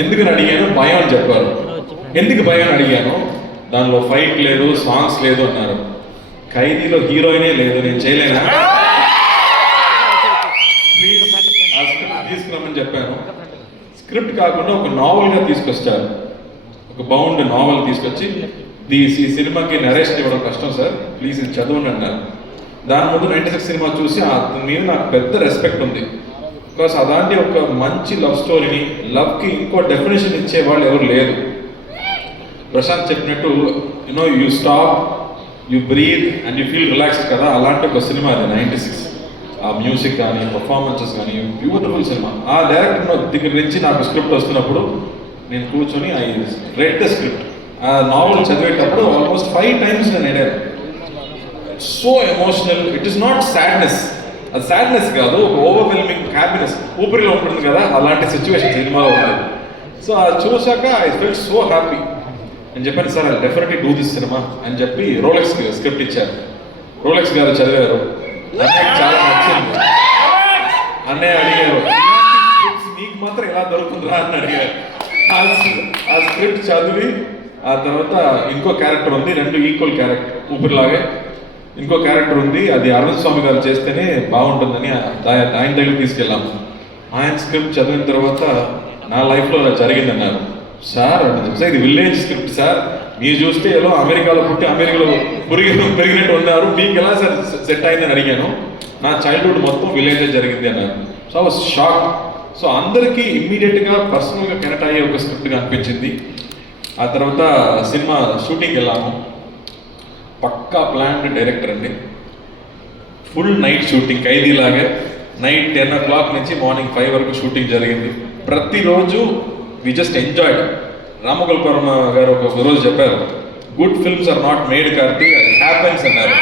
ఎందుకని అడిగాను, భయం అని చెప్పారు. ఎందుకు భయం అని అడిగాను, దానిలో ఫైట్ లేదు, సాంగ్స్ లేదు అన్నారు. ఖైదీలో హీరోయినే లేదు, నేను చేయలేనా, ప్లీజ్ ఆ స్క్రిప్ట్ తీసుకురామని చెప్పాను. స్క్రిప్ట్ కాకుండా ఒక నావల్గా తీసుకొచ్చారు, ఒక బౌండ్ నావల్ తీసుకొచ్చి ఈ సినిమాకి నరేషన్ ఇవ్వడం కష్టం సార్, ప్లీజ్ ఇది చదవండి అన్నారు. దాని ముందు 96 సినిమా చూసి అతని మీద నాకు పెద్ద రెస్పెక్ట్ ఉంది. బికాస్ అలాంటి ఒక మంచి లవ్ స్టోరీని, లవ్కి ఇంకో డెఫినేషన్ ఇచ్చే వాళ్ళు ఎవరు లేరు. ప్రశాంత్ చెప్పినట్టు you stop, you breath and you feel relaxed కదా, అలాంటి ఒక సినిమా అది 96. ఆ మ్యూజిక్ కానీ, పర్ఫార్మెన్సెస్ కానీ బ్యూటిఫుల్ సినిమా. ఆ డైరెక్టర్ దగ్గర నుంచి నాకు స్క్రిప్ట్ వస్తున్నప్పుడు నేను కూర్చొని ఐ రెడ్ ద స్క్రిప్ట్. ఆ నావల్ చదివేటప్పుడు ఆల్మోస్ట్ 5 times నేను అడిగాను. So emotional, it is not sadness, అది సాడ్నెస్ కాదు, ఒక ఓవర్వెల్మింగ్ హ్యాపీనెస్, ఊపిరిలో ఉంటుంది కదా, అలాంటి సిచ్యువేషన్ సినిమాలో ఉంది. సో అది చూసాక ఐ ఫెల్ట్ సో హ్యాపీ. నేను చెప్పాను sir I definitely do this cinema అని చెప్పి రోలెక్స్ స్క్రిప్ట్ ఇచ్చారు. రోలెక్స్ గారు చదివారు, అన్నయ్య చాలా నచ్చింది. అన్నయ్య అడిగారు, నీకు మాత్రం ఎలా దొరుకుతుందా అని అడిగారు. ఆ స్క్రిప్ట్ చదివి ఆ తర్వాత ఇంకో క్యారెక్టర్ ఉంది, 2 ఈక్వల్ క్యారెక్టర్, ఊపిరిలాగే ఇంకో క్యారెక్టర్ ఉంది, అది అరవింద్ స్వామి గారు చేస్తేనే బాగుంటుందని ఆయన దగ్గర తీసుకెళ్ళాము. ఆయన స్క్రిప్ట్ చదివిన తర్వాత నా లైఫ్లో అలా జరిగిందన్నారు. సార్ అంటే ఇది విలేజ్ స్క్రిప్ట్ సార్, మీరు చూస్తే ఏదో అమెరికాలో పుట్టి అమెరికాలో పెరిగినట్టు ఉన్నారు, మీకు ఎలా సార్ సెట్ అయిందని అడిగాను. నా చైల్డ్హుడ్ మొత్తం విలేజ్ జరిగింది అన్నారు. So I was shock. So అందరికీ ఇమ్మీడియట్గా పర్సనల్గా కనెక్ట్ అయ్యే ఒక స్క్రిప్ట్గా అనిపించింది. ఆ తర్వాత సినిమా షూటింగ్కి వెళ్ళాము. పక్కా ప్లాన్డ్ డైరెక్టర్ అండి, ఫుల్ నైట్ షూటింగ్, ఖైదీలాగే నైట్ 10 o'clock నుంచి మార్నింగ్ 5 వరకు షూటింగ్ జరిగింది. ప్రతిరోజు we just enjoyed. Ramgopal Varma గారు ఒక రోజు చెప్పారు, good films are not made Karthi, అది హ్యాపెన్స్ అన్నారు.